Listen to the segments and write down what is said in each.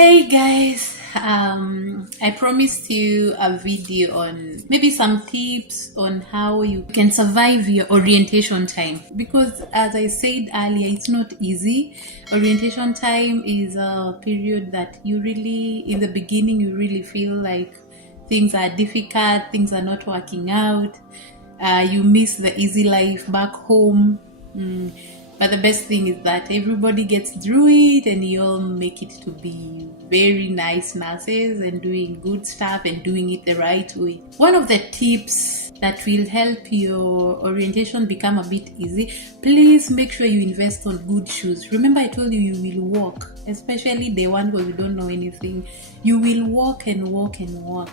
Hey guys, I promised you a video on maybe some tips on how you can survive your orientation time, because as I said earlier, it's not easy. Orientation time is a period that you really, in the beginning, you really feel like things are difficult, things are not working out, you miss the easy life back home. But the best thing is that everybody gets through it and you all make it to be very nice nurses and doing good stuff and doing it the right way. One of the tips that will help your orientation become a bit easy, please make sure you invest on good shoes. Remember I told you will walk, especially day one where you don't know anything. You will walk and walk and walk.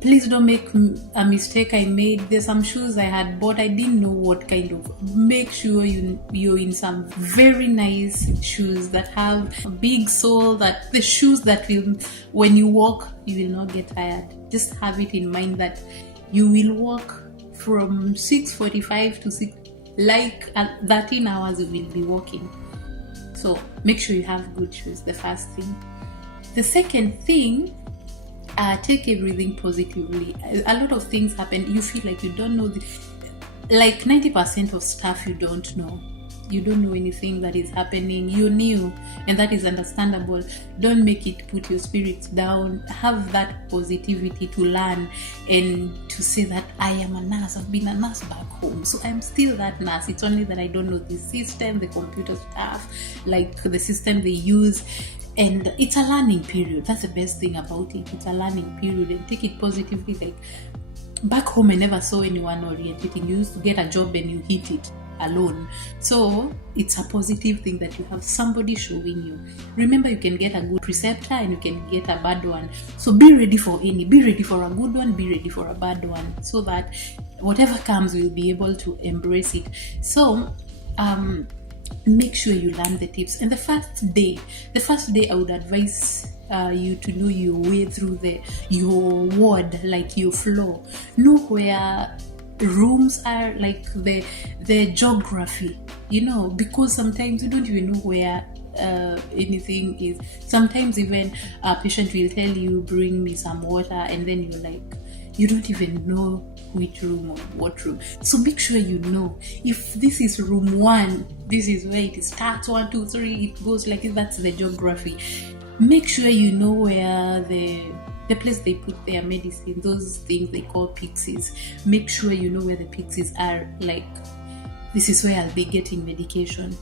Please don't make a mistake I made. There's some shoes I had bought. I didn't know what kind of. Make sure you're in some very nice shoes that have a big sole, that the shoes that will, when you walk, you will not get tired. Just have it in mind that you will walk from 6:45 to 6, like at 13 hours you will be walking. So make sure you have good shoes, the first thing. The second thing, take everything positively. A lot of things happen. You feel like you don't know like 90% of stuff you don't know. You don't know anything that is happening. You're new, and that is understandable. Don't make it put your spirits down. Have that positivity to learn and to say that I am a nurse. I've been a nurse back home, so I'm still that nurse. It's only that I don't know the system, the computer stuff, like the system they use. And it's a learning period. That's the best thing about it. It's a learning period, and take it positively. Like back home, I never saw anyone orientating. You used to get a job and you hit it alone. So it's a positive thing that you have somebody showing you. Remember, you can get a good preceptor and you can get a bad one. So be ready for any. Be ready for a good one. Be ready for a bad one, so that whatever comes, you'll be able to embrace it. So make sure you learn the tips. And the first day I would advise you to know your way through your ward, like your floor. Know where rooms are, like the geography, because sometimes you don't even know where anything is. Sometimes even a patient will tell you, bring me some water, and then you're like, you don't even know which room or what room. So make sure you know, if this is room 1, this is where it starts, 1, 2, 3, it goes like this. That's the geography. Make sure you know where the place they put their medicine, those things they call pixies. Make sure you know where the pixies are. Like, this is where I'll be getting medication.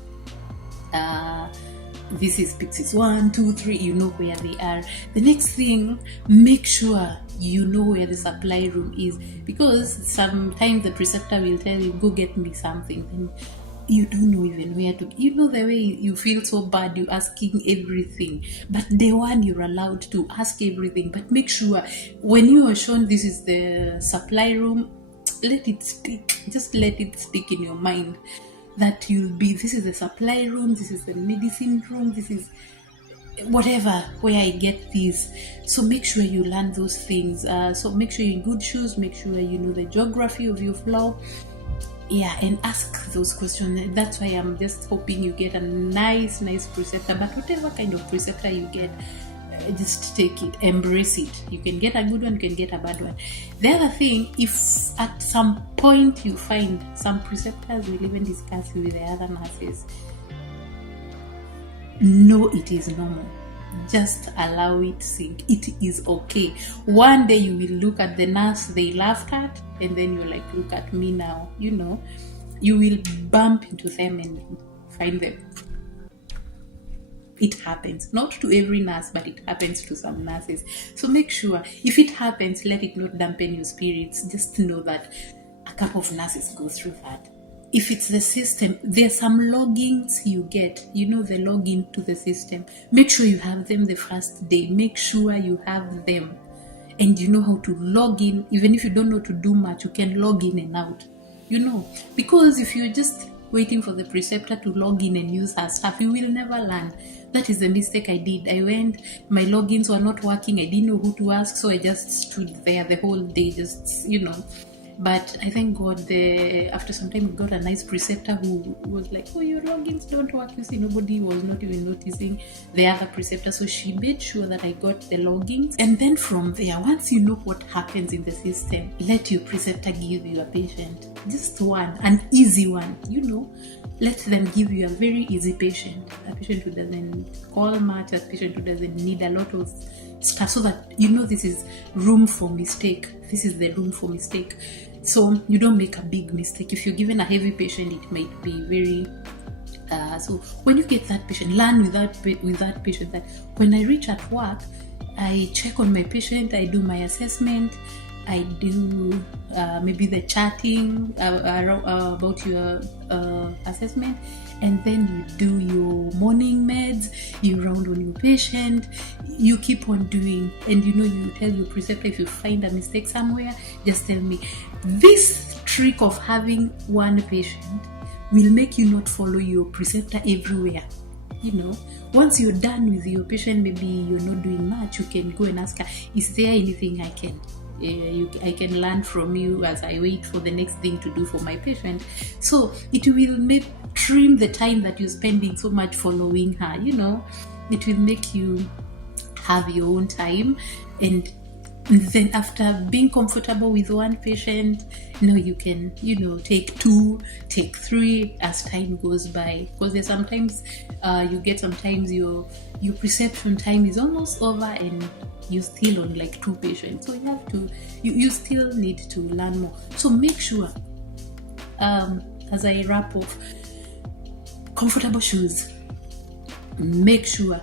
This is pixies 1, 2, 3. You know where they are. The next thing, make sure you know where the supply room is, because sometimes the preceptor will tell you, go get me something, and you don't know even where to. The way you feel so bad, you're asking everything. But day one, you're allowed to ask everything. But make sure when you are shown this is the supply room, let it stick. Just let it stick in your mind that this is the supply room, this is the medicine room, this is whatever, where I get these. So make sure you learn those things. So make sure you're in good shoes. Make sure you know the geography of your floor. Yeah, and ask those questions. That's why I'm just hoping you get a nice preceptor. But whatever kind of preceptor you get, just take it, embrace it. You can get a good one, you can get a bad one. The other thing, if at some point you find some preceptors will even discuss with the other nurses, no, it is normal. Just allow it sink. It is okay. One day you will look at the nurse they laughed at, and then you're like, look at me now. You will bump into them and find them. It happens. Not to every nurse, but it happens to some nurses. So make sure, if it happens, let it not dampen your spirits. Just know that a couple of nurses go through that. If it's the system, there's some logins you get, the login to the system. Make sure you have them the first day. Make sure you have them and you know how to log in. Even if you don't know to do much, you can log in and out, because if you're just waiting for the preceptor to log in and use her stuff, you will never learn. That is the mistake I did. I went, my logins were not working. I didn't know who to ask, so I just stood there the whole day, just, But I thank God after some time we got a nice preceptor who was like, oh, your logins don't work. You see, nobody was not even noticing the other preceptor. So she made sure that I got the logins. And then from there, once you know what happens in the system, let your preceptor give you a patient. Just one, an easy one, let them give you a very easy patient, a patient who doesn't call much, a patient who doesn't need a lot of stuff, so that this is room for mistake. This is the room for mistake. So you don't make a big mistake. If you're given a heavy patient, it might be very so when you get that patient, learn with that patient that when I reach at work, I check on my patient, I do my assessment, I do maybe the chatting about your assessment, and then you do your morning meds, you round on your patient, you keep on doing, and you tell your preceptor if you find a mistake somewhere, just tell me. This trick of having one patient will make you not follow your preceptor everywhere. Once you're done with your patient, maybe you're not doing much, you can go and ask her, is there anything I can learn from you as I wait for the next thing to do for my patient? So it will trim the time that you're spending so much following her. It will make you have your own time, and then after being comfortable with one patient, now you can take 2, take 3 as time goes by, because there's sometimes sometimes your preception time is almost over and you're still on like 2 patients, so you still need to learn more. So make sure, as I wrap off, comfortable shoes. Make sure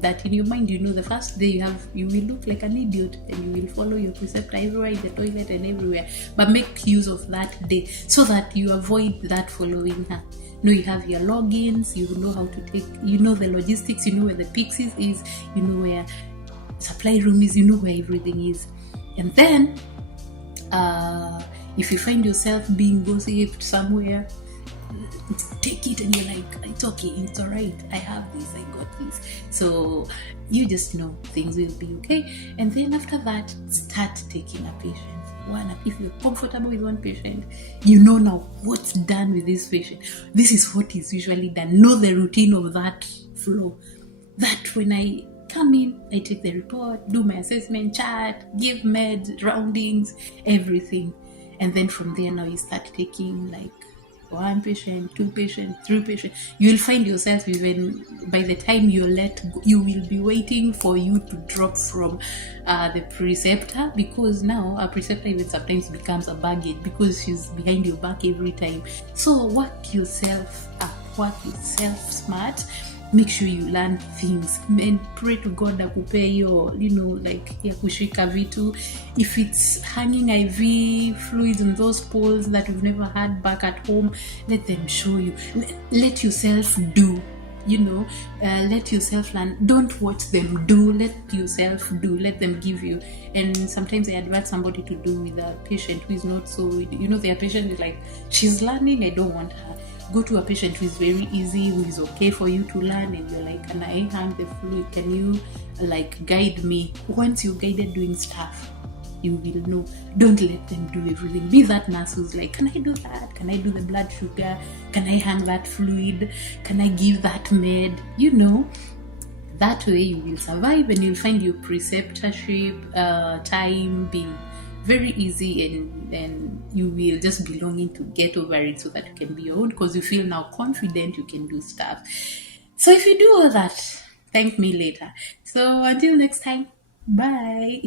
that in your mind, the first day you will look like an idiot and you will follow your preceptor everywhere, in the toilet and everywhere, but make use of that day so that you avoid that following her. You have your logins, you know how to take, the logistics, where the Pixies is, where supply room is, where everything is. And then if you find yourself being gossiped somewhere, take it and you're like, it's okay, it's all right, I have this, I got this. So you just know things will be okay. And then after that, start taking a patient. If you're comfortable with one patient, now what's done with this patient. This is what is usually done. Know the routine of that flow. That when I come in, I take the report, do my assessment, chat, give meds, roundings, everything. And then from there, now you start taking like 1 patient, 2 patients, 3 patients. You will find yourself, even by the time you're let go, you will be waiting for you to drop from the preceptor, because now a preceptor even sometimes becomes a baggage because she's behind your back every time. So work yourself up, work yourself smart. Make sure you learn things and pray to God akupe hiyo, like ya kushika vitu. If it's hanging IV fluids in those poles that you've never had back at home, let them show you. Let yourself do, let yourself learn. Don't watch them do, let yourself do, let them give you. And sometimes I advise somebody to do with a patient who is not so, their patient is like, she's learning, I don't want her. Go to a patient who is very easy, who is okay for you to learn, and you're like, can I hang the fluid? Can you guide me? Once you're guided doing stuff, you will know. Don't let them do everything. Be that nurse who's like, can I do that? Can I do the blood sugar? Can I hang that fluid? Can I give that med? That way you will survive and you'll find your preceptorship time being very easy, and you will just be longing to get over it so that you can be your own, because you feel now confident you can do stuff. So if you do all that, thank me later. So until next time, bye.